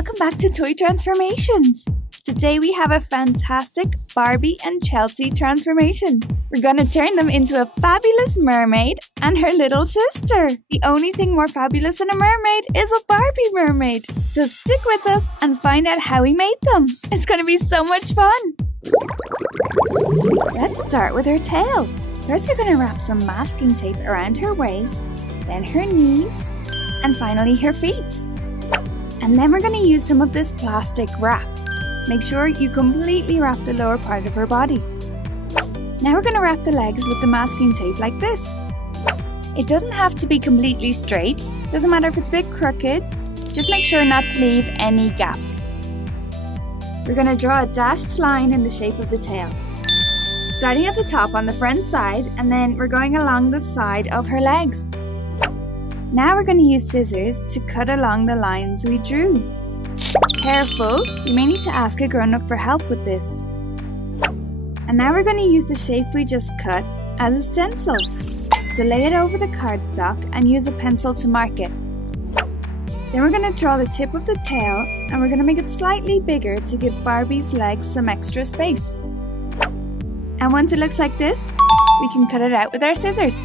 welcome back to Toy Transformations. Today we have a fantastic Barbie and Chelsea transformation. We're gonna turn them into a fabulous mermaid and her little sister. The only thing more fabulous than a mermaid is a Barbie mermaid. So stick with us and find out how we made them. It's gonna be so much fun. Let's start with her tail. First we're gonna wrap some masking tape around her waist, then her knees, and finally her feet. And then we're going to use some of this plastic wrap. Make sure you completely wrap the lower part of her body. Now we're going to wrap the legs with the masking tape like this. It doesn't have to be completely straight. Doesn't matter if it's a bit crooked. Just make sure not to leave any gaps. We're going to draw a dashed line in the shape of the tail. Starting at the top on the front side, and then we're going along the side of her legs. Now we're going to use scissors to cut along the lines we drew. Careful, you may need to ask a grown-up for help with this. And now we're going to use the shape we just cut as a stencil. So lay it over the cardstock and use a pencil to mark it. Then we're going to draw the tip of the tail and we're going to make it slightly bigger to give Barbie's legs some extra space. And once it looks like this, we can cut it out with our scissors.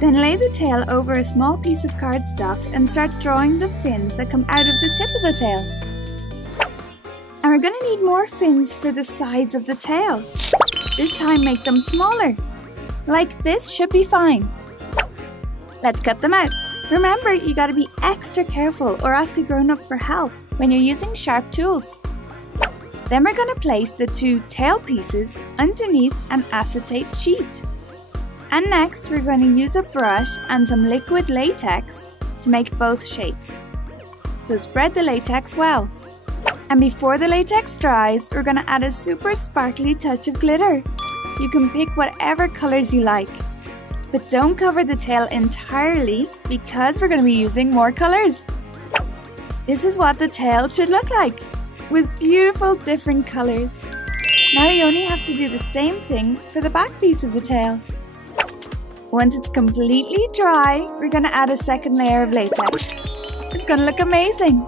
Then lay the tail over a small piece of cardstock and start drawing the fins that come out of the tip of the tail. And we're going to need more fins for the sides of the tail. This time make them smaller. Like this should be fine. Let's cut them out. Remember, you got to be extra careful or ask a grown-up for help when you're using sharp tools. Then we're going to place the two tail pieces underneath an acetate sheet. And next we're going to use a brush and some liquid latex to make both shapes. So spread the latex well. And before the latex dries, we're going to add a super sparkly touch of glitter. You can pick whatever colors you like. But don't cover the tail entirely because we're going to be using more colors. This is what the tail should look like, with beautiful different colors. Now you only have to do the same thing for the back piece of the tail. Once it's completely dry, we're going to add a second layer of latex. It's going to look amazing.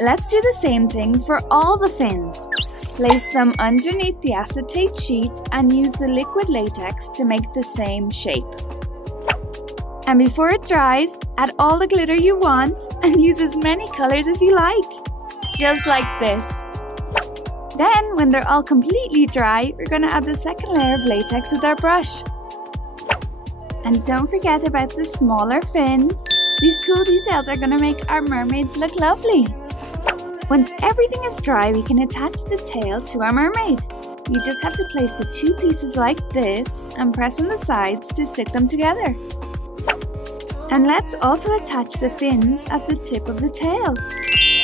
Let's do the same thing for all the fins. Place them underneath the acetate sheet and use the liquid latex to make the same shape. And before it dries, add all the glitter you want and use as many colors as you like. Just like this. Then, when they're all completely dry, we're going to add the second layer of latex with our brush. And don't forget about the smaller fins. These cool details are going to make our mermaids look lovely. Once everything is dry, we can attach the tail to our mermaid. You just have to place the two pieces like this and press on the sides to stick them together. And let's also attach the fins at the tip of the tail.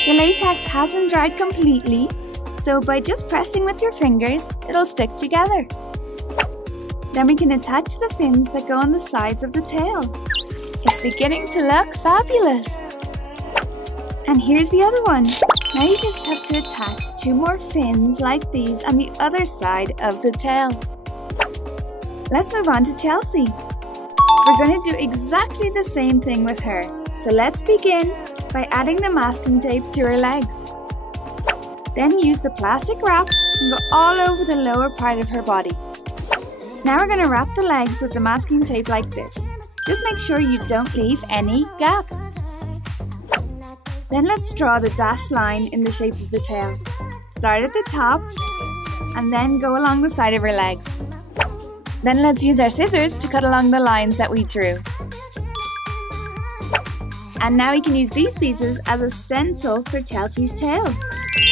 The latex hasn't dried completely, so by just pressing with your fingers, it'll stick together. Then we can attach the fins that go on the sides of the tail. It's beginning to look fabulous. And here's the other one. Now you just have to attach two more fins like these on the other side of the tail. Let's move on to Chelsea. We're going to do exactly the same thing with her. So let's begin by adding the masking tape to her legs. Then use the plastic wrap and go all over the lower part of her body. Now we're going to wrap the legs with the masking tape like this. Just make sure you don't leave any gaps. Then let's draw the dashed line in the shape of the tail. Start at the top and then go along the side of her legs. Then let's use our scissors to cut along the lines that we drew. And now we can use these pieces as a stencil for Chelsea's tail.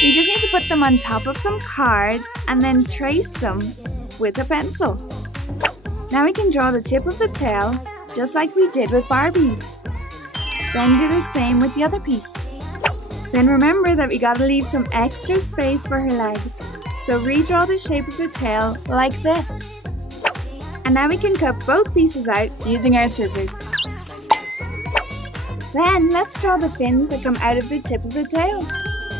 We just need to put them on top of some cards and then trace them with a pencil. Now we can draw the tip of the tail just like we did with Barbie's. Then do the same with the other piece. Then remember that we gotta leave some extra space for her legs. So redraw the shape of the tail like this. And now we can cut both pieces out using our scissors. Then let's draw the fins that come out of the tip of the tail.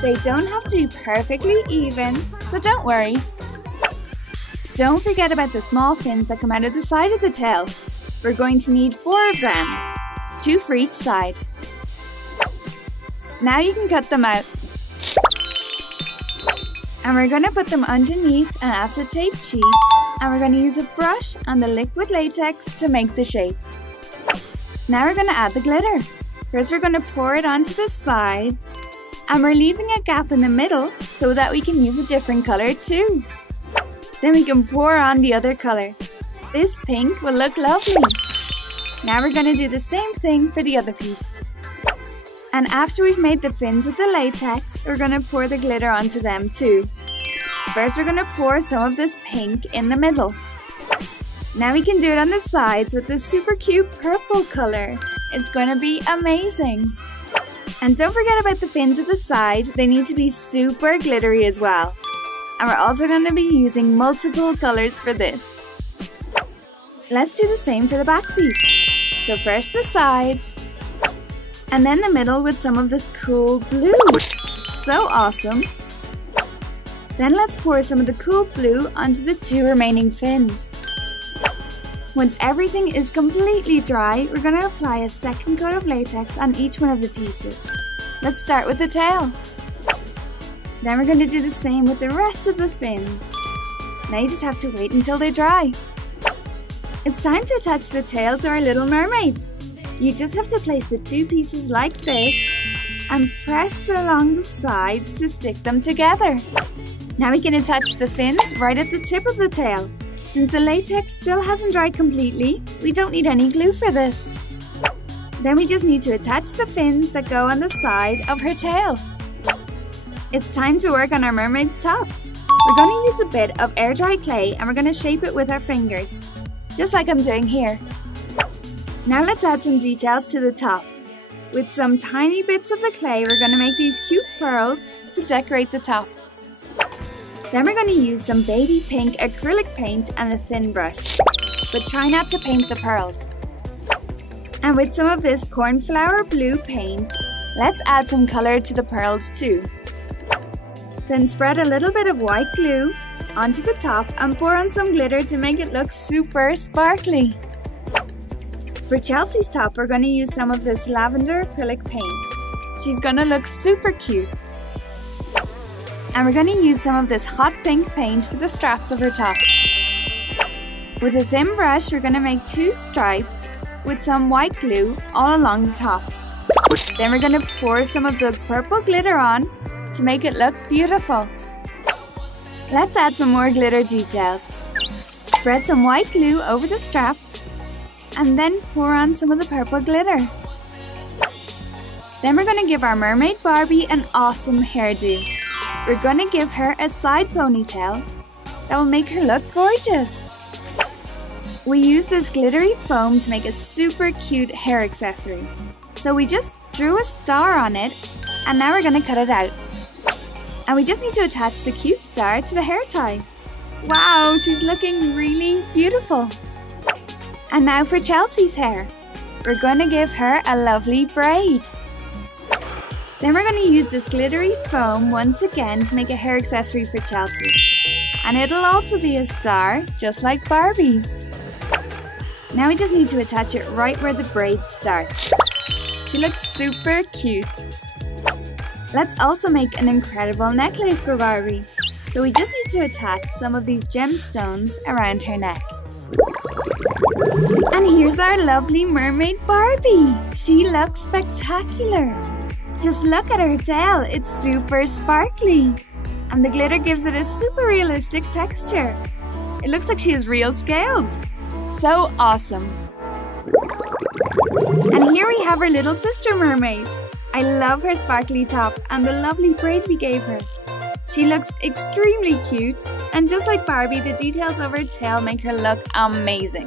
They don't have to be perfectly even, so don't worry. Don't forget about the small fins that come out of the side of the tail. We're going to need 4 of them, 2 for each side. Now you can cut them out. And we're going to put them underneath an acetate sheet, and we're going to use a brush and the liquid latex to make the shape. Now we're going to add the glitter. First we're going to pour it onto the sides, and we're leaving a gap in the middle so that we can use a different colour too. Then we can pour on the other colour. This pink will look lovely. Now we're going to do the same thing for the other piece. And after we've made the fins with the latex, we're going to pour the glitter onto them too. First we're going to pour some of this pink in the middle. Now we can do it on the sides with this super cute purple colour. It's going to be amazing. And don't forget about the fins at the side, they need to be super glittery as well. And we're also going to be using multiple colours for this. Let's do the same for the back piece. So first the sides, and then the middle with some of this cool blue. So awesome! Then let's pour some of the cool blue onto the 2 remaining fins. Once everything is completely dry, we're going to apply a second coat of latex on each one of the pieces. Let's start with the tail. Then we're going to do the same with the rest of the fins. Now you just have to wait until they dry. It's time to attach the tail to our little mermaid. You just have to place the 2 pieces like this and press along the sides to stick them together. Now we can attach the fins right at the tip of the tail. Since the latex still hasn't dried completely, we don't need any glue for this. Then we just need to attach the fins that go on the side of her tail. It's time to work on our mermaid's top. We're going to use a bit of air dry clay and we're going to shape it with our fingers, just like I'm doing here. Now let's add some details to the top. With some tiny bits of the clay, we're going to make these cute pearls to decorate the top. Then we're going to use some baby pink acrylic paint and a thin brush, but try not to paint the pearls. And with some of this cornflower blue paint, let's add some colour to the pearls too. Then spread a little bit of white glue onto the top and pour on some glitter to make it look super sparkly. For Chelsea's top, we're going to use some of this lavender acrylic paint. She's going to look super cute. And we're going to use some of this hot pink paint for the straps of her top. With a thin brush, we're going to make 2 stripes with some white glue all along the top. Then we're going to pour some of the purple glitter on to make it look beautiful. Let's add some more glitter details. Spread some white glue over the straps and then pour on some of the purple glitter. Then we're going to give our mermaid Barbie an awesome hairdo. We're going to give her a side ponytail that will make her look gorgeous. We use this glittery foam to make a super cute hair accessory. So we just drew a star on it and now we're going to cut it out. And we just need to attach the cute star to the hair tie. Wow, she's looking really beautiful. And now for Chelsea's hair. We're going to give her a lovely braid. Then we're going to use this glittery foam once again to make a hair accessory for Chelsea. And it'll also be a star, just like Barbie's. Now we just need to attach it right where the braid starts. She looks super cute. Let's also make an incredible necklace for Barbie. So we just need to attach some of these gemstones around her neck. And here's our lovely mermaid Barbie. She looks spectacular. Just look at her tail, it's super sparkly. And the glitter gives it a super realistic texture. It looks like she has real scales. So awesome. And here we have her little sister mermaid. I love her sparkly top and the lovely braid we gave her. She looks extremely cute, and just like Barbie, the details of her tail make her look amazing.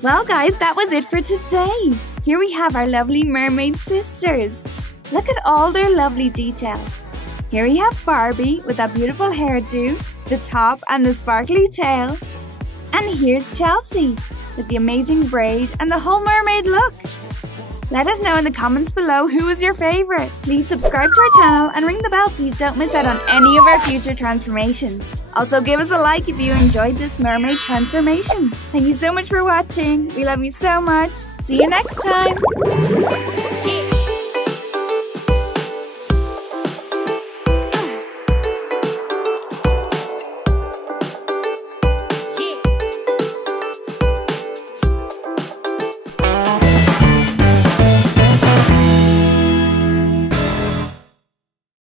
Well guys, that was it for today. Here we have our lovely Mermaid Sisters. Look at all their lovely details. Here we have Barbie with that beautiful hairdo, the top and the sparkly tail. And here's Chelsea with the amazing braid and the whole mermaid look. Let us know in the comments below who is your favourite. Please subscribe to our channel and ring the bell so you don't miss out on any of our future transformations. Also give us a like if you enjoyed this mermaid transformation. Thank you so much for watching. We love you so much. See you next time.